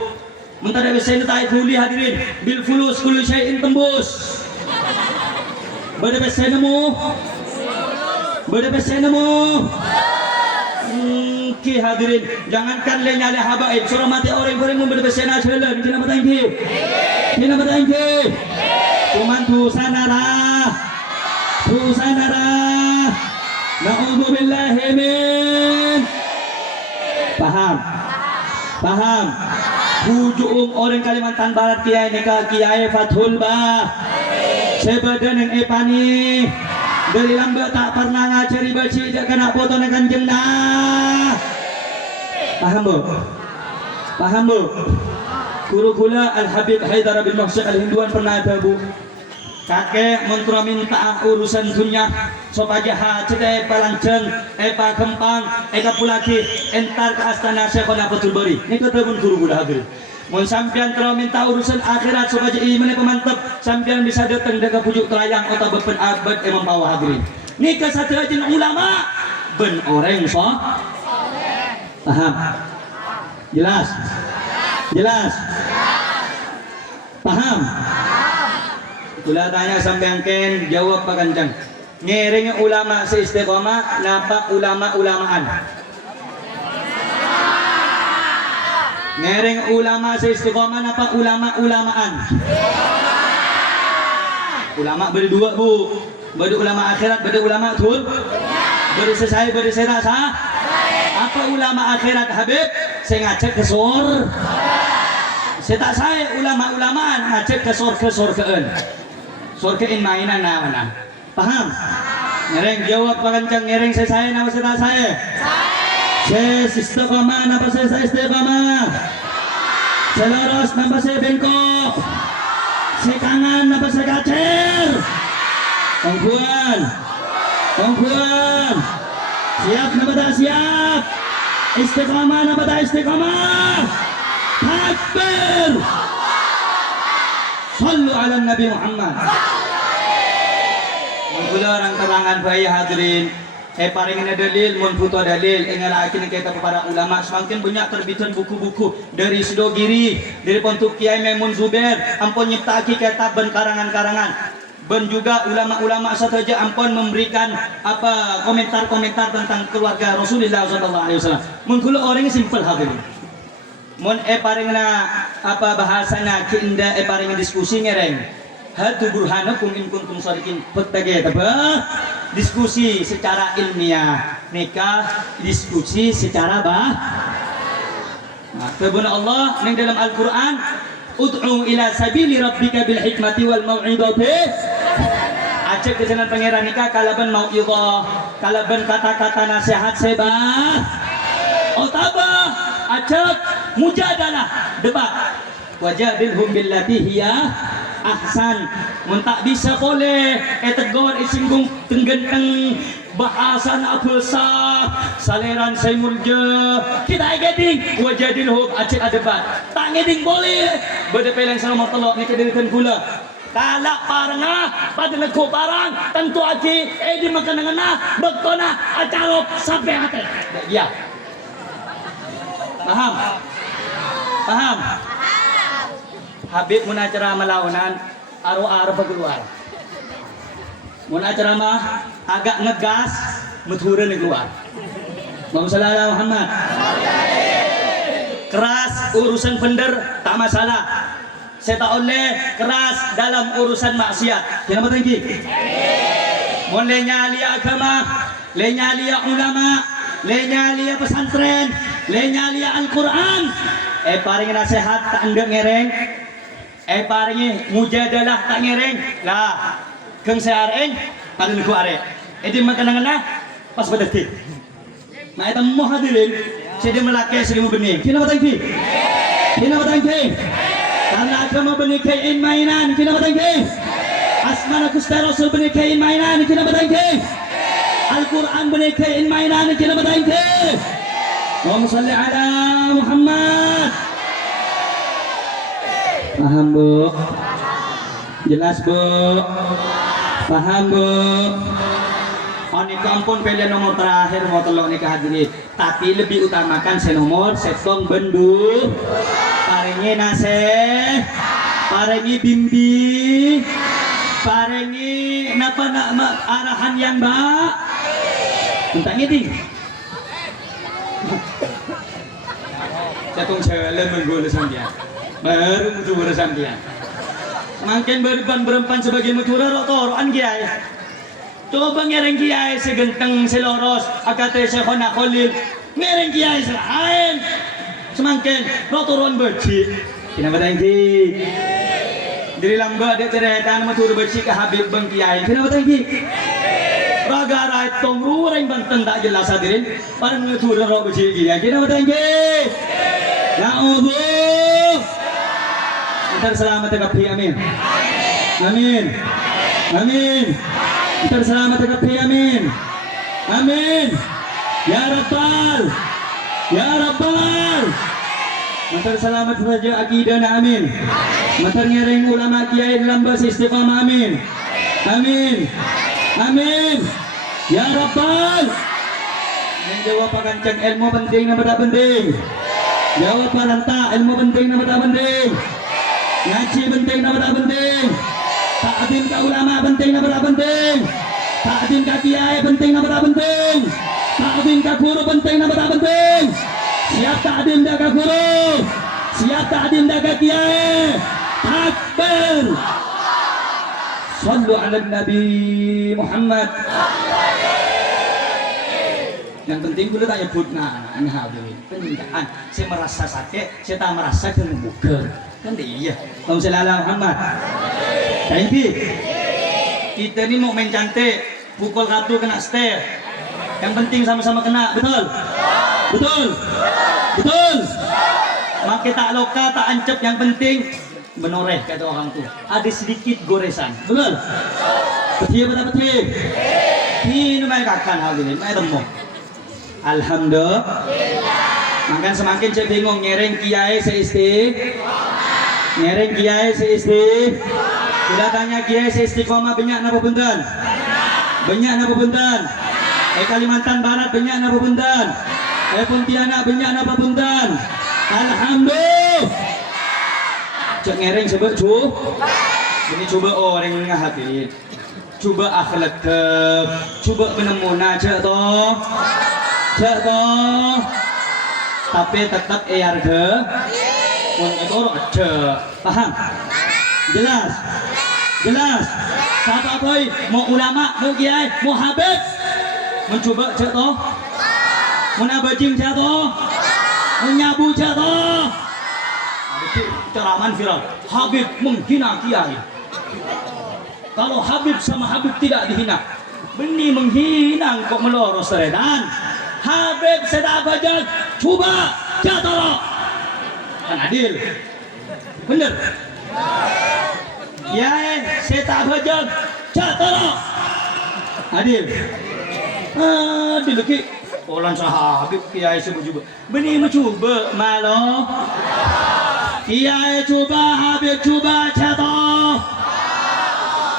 mentah ada besen tak fuli hadirin. Bil fulus kullu syai'in tembus. Berbesen mu, berbesen mu. Ki hadirin, jangankan lenyale habaib, surah mati orang-orang mau berbesen aja lah. Kena bertanya ki, kena bertanya ki. Cuman dosa narah, dosa narah. Na'udzubillahi min. Paham? Paham? Hujung orang Kalimantan Barat kiai nikah kiai Fathul Bah. Sebadan yang epani. Dari lambat tak pernah ngajari baca jak kena foto dengan Kanjeng nah. Paham bu? Paham bu? Guru gula Al Habib Haidar bin Muhsin Al Hinduan pernah ada bu. Kakek mentura minta urusan dunia supaya hajat palanceng epa kempang eka pulaki entar ke astana Syekhona Fathul Bari. Ini kata pun guru gula hadir. Mun sampean terus minta urusan akhirat supaya iman pemantap sampean bisa datang dengan pujuk terayang atau bepen abad membawa hadirin. Ni kesatuan ulama ben orang so. Paham? Jelas? Jelas? Paham? Itulah tanya sampean ken jawab pak kancang. Ngering ulama seistiqamah napa ulama-ulamaan? Ngereng ulama seistiqamah apa ulama-ulamaan? Ulama berdua bu, beda ulama akhirat, beda ulama tul, beda selesai, beda serasa. Apa ulama akhirat Habib? Saya ngajak ke sor. Saya tak saya ulama-ulamaan ngajak ke surgaan. Surgaan mainan mana? Paham? Ngereng jawab pak kancang, ngereng saya nama saya tak saya. Saya istiqamah, nama saya istiqamah. Saya lurus, nama saya bengkok. Saya kanan, nama saya kacir. Tongguan, tongguan. Siap, nama tak siap. Istiqamah, nama tak istiqamah. Takbir. Sallu ala Nabi Muhammad. Menggular orang terangan bayi hadirin. Paling ini dalil, mun puto dalil. Ingatlah akhirnya kita kepada ulama semakin banyak terbitan buku-buku dari Sidogiri, dari Pontuk Kiai Maimun Zubair, ampun nyiptaki kitab ben karangan-karangan. Ben juga ulama-ulama saja ampun memberikan apa komentar-komentar tentang keluarga Rasulullah SAW. Mun kula orang simpel hadirin. Mun paling na apa bahasana kinda paling diskusi ngereng. Hatu burhanakum in kuntum shadiqin. Petage apa? Diskusi secara ilmiah, nikah diskusi secara nah, kebun Allah yang dalam Al-Quran ud'u ila sabili rabbika bil hikmati wal mau'idati ajak ke jalan pangeran nikah kalaban mau'idah kalaban kata-kata nasihat sebah otabah ajak mujadalah debat wajadilhum billati hiya ahsan mun tak bisa boleh tegur isinggung tenggenteng bahasa na pulsa saleran say mulja kita geding wajadilhum acik adebat tak ngeding boleh beda pelang sama telok ni kedirikan gula kalak parangah pada neko parang tentu aci di makan ngena bektona acarok sampai hati ya paham paham Habib mun acara malaunan aro-aro keluar. Mun acara mah agak ngegas metureun keluar. Allahumma shalli ala Muhammad. Keras urusan bender tak masalah. Saya tak oleh keras dalam urusan maksiat. Jangan bertengki. Mun lenyali agama, lenyali ulama, lenyali pesantren, lenyali Al-Qur'an. Paling nasihat tak endek ngereng. Paringi mujadalah tak ngereng lah keng seareng pada niku arek di makan ngena pas berdetik nah itu mau hadirin Saya melaki seribu benih. Kenapa tangki? Kenapa tangki? Karena agama benih kain mainan. Kenapa tangki? Asmana Gusti Rasul benih kain mainan. Kenapa tangki? Al-Quran benih kain mainan. Kenapa tangki? Allahumma salli ala Muhammad. Paham bu? Jelas bu? Paham bu? Oh ini ampun pilihan nomor terakhir mau telok nikah hadirin. Tapi lebih utamakan senomor setong bendu. Paringi naseh, paringi bimbing, paringi napa arahan yang baik. Tentang ini. Setong cewek menggulu sambian. Baru mutu sambian. Makin berempan sebagai mutura rotoran kiai. Coba ngereng kiai segenteng seloros akate Syekhona Khalil ngereng kiai selain semakin rotoron beci kenapa tangki diri lamba ada ceretan matur beci ke Habib Bang Kiai kenapa tangki raga rai tong rureng banten tak jelas hadirin parang matur ro beci kiai kenapa tangki na'udhu ntar selamat kapi amin amin amin ntar selamat kapi amin amin ya Rabbal ya Rabbal ntar selamat saja akidah amin ntar ngereng ulama kiai lamba istiqamah amin amin amin ya Rabbal yang jawab pakancang ilmu penting nama tak penting jawab paranta ilmu penting nama tak penting ngaji penting nama tak penting takdim ke ulama penting nama tak penting takdim ke kiai penting nama tak penting takdim ke guru penting nama tak penting siap takdim dah ke guru siap takdim dah ke kiai takbir sallu ala Nabi Muhammad yang penting gue tak nyebut nah hadirin peningkaan saya merasa sakit saya tak merasa kemuka kan iya Allahumma sholli ala Muhammad thank kita ini mau main cantik pukul kartu kena setir yang penting sama-sama kena betul betul betul maka tak loka tak ancep yang penting menoreh kata orang tuh ada sedikit goresan betul betul betul betul ini main kakan hadirin main temu alhamdulillah makan semakin saya bingung nyereng kiai seisti nyereng kiai seisti sudah tanya kiai seistiqomah banyak napa punten banyak napa punten Kalimantan Barat banyak napa punten Pontianak banyak napa punten alhamdulillah cek ngereng sebut ini coba orang ngahatin coba akhlak coba menemuna cek toh tapi tetap ke pun itu orang ada paham jelas jelas siapa boy mau ulama mau kiai mau habib mencoba cek toh mau nabajing cek toh mau nyabu cek toh ceramah viral Habib menghina kiai kalau Habib sama Habib tidak dihina benih menghina kok meloros seredan Habib sedang bajak coba jatuh kan adil bener ya saya tak bajak jatuh adil adil lagi orang sahabib kiai sebut juga benih mencoba malu kiai coba Habib coba jatuh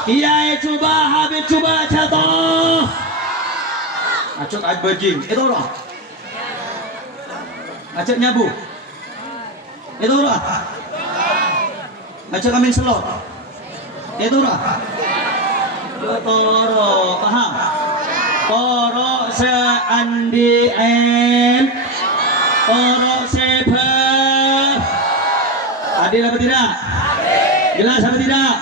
kiai coba Habib coba jatuh acok aj bajing itu orang acok nyabu itu orang acok amin selot itu orang toro paham toro seandi en toro sebe adil apa tidak jelas apa tidak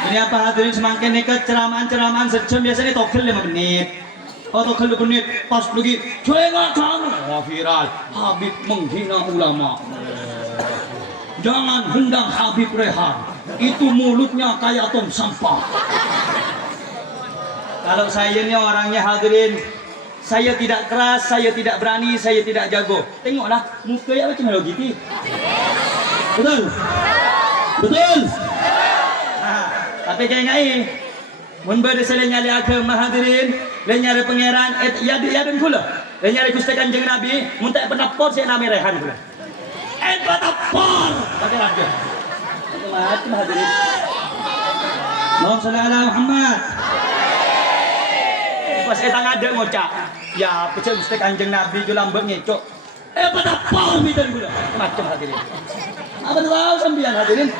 ini apa hadirin semakin nekat ceramaan sejam biasanya tokel 5 menit atau kalau menit pas lagi jangan viral Habib menghina ulama jangan hendang Habib Rehan itu mulutnya kayak tong sampah kalau saya ini orangnya hadirin Saya tidak keras, saya tidak berani, saya tidak jago. Tengoklah muka ya macam mana gitu. Betul? Betul? Tapi kayak ngai. Mun bade sele nyali agama hadirin, le nyari pangeran ya dan kula. Le nyari Gusti Kanjeng Nabi, mun tak penapor saya nami rehan kula. Penapor. Pakai raja. Macam hadirin. Allahumma shalli ala Muhammad. Pas etang ada ngocak. Ya, pecah Gusti Kanjeng Nabi jo lambek ngecok. Penapor midan kula. Macam hadirin. Apa tahu sambian hadirin?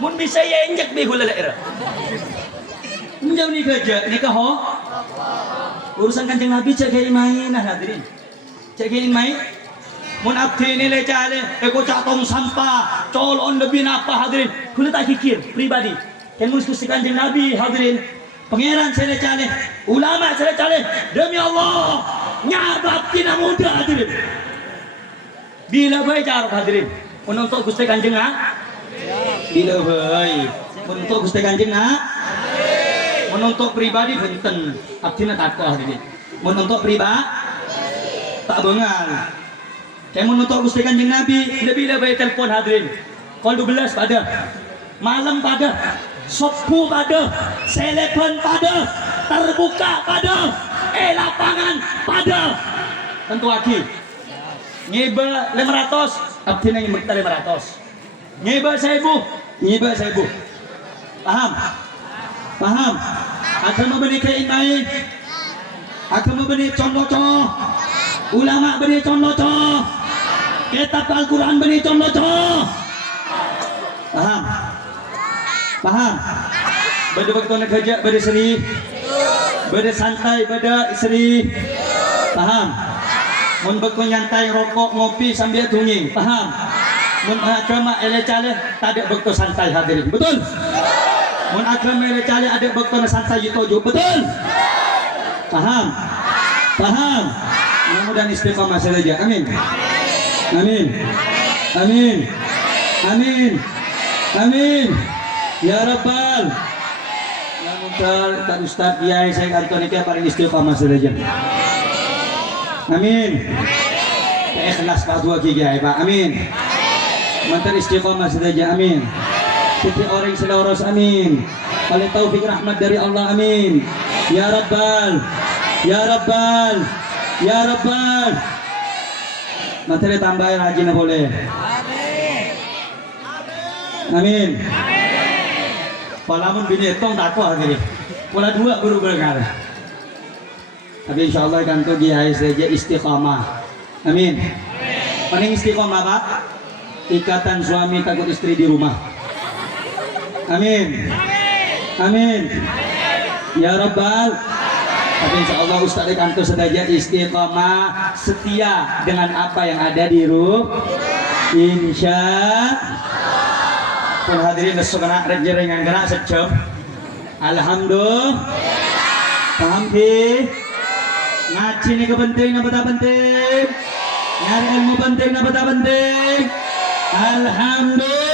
Mun bisa ya injek be kula daerah. Menjauh ni kerja, nikah ho. Urusan Kanjeng Nabi cek main nah hadirin. Cek main. Mun abdi ni le cale, kocak tong sampah, colon lebih apa hadirin. Kula tak fikir pribadi. Kan mun Gusti Kanjeng Nabi hadirin. Pangeran saya cale, ulama saya cale. Demi Allah, nyabab tina muda hadirin. Bila baik cara hadirin. Untuk Gusti Kanjeng bila baik. Untuk Gusti Kanjeng Menontok pribadi benten abdina takwa hadirin. Menontok pribadi tak bengal. Kayak menontok Gusti Kanjeng Nabi lebih telepon hadirin. Kol 12 pada malam pada sopu pada telepon pada terbuka pada lapangan pada tentu aki ngeba 500 abdina yang minta 500 ngeba 1000 paham agama bani kain agama bani contoh ulama bani contoh kitab Al-Quran bani contoh paham beda waktu nak kerja beda seri beda santai beda seri paham mun bekon nyantai rokok ngopi sambil tunging paham mun agama ele-cale tak ada bekto santai hadirin betul. Mun agama ele cale ada bekto santai itu betul. Paham? Mudah-mudahan istiqamah saja. Amin. Ya Rabbal. Ya mudah tak Ustaz Kiai saya kantor ini paling istiqamah saja. Amin. Ikhlas Pak Dua Kiai Pak. Amin. Mantan istiqamah saja. Amin. Setiap orang selaras amin. Paling taufik rahmat dari Allah amin. Ya Rabbal. Materi tambahin haji na boleh. Amin. Palamun binetong takwa gini. Pola 2 baru berkara. Tapi insyaallah kan tuh dia saja istiqamah. Amin. Paling istiqamah Pak. Ikatan suami takut istri di rumah. Amin. Ya Rabbal. Tapi insyaallah Ustaz di kantor saja istiqamah setia dengan apa yang ada di rumah. Pun hadirin nesukana renjengan gerak sejam. Alhamdulillah. Paham ki? Ngaji ni kepenting apa tak penting? Nyari ilmu penting apa tak penting? Alhamdulillah.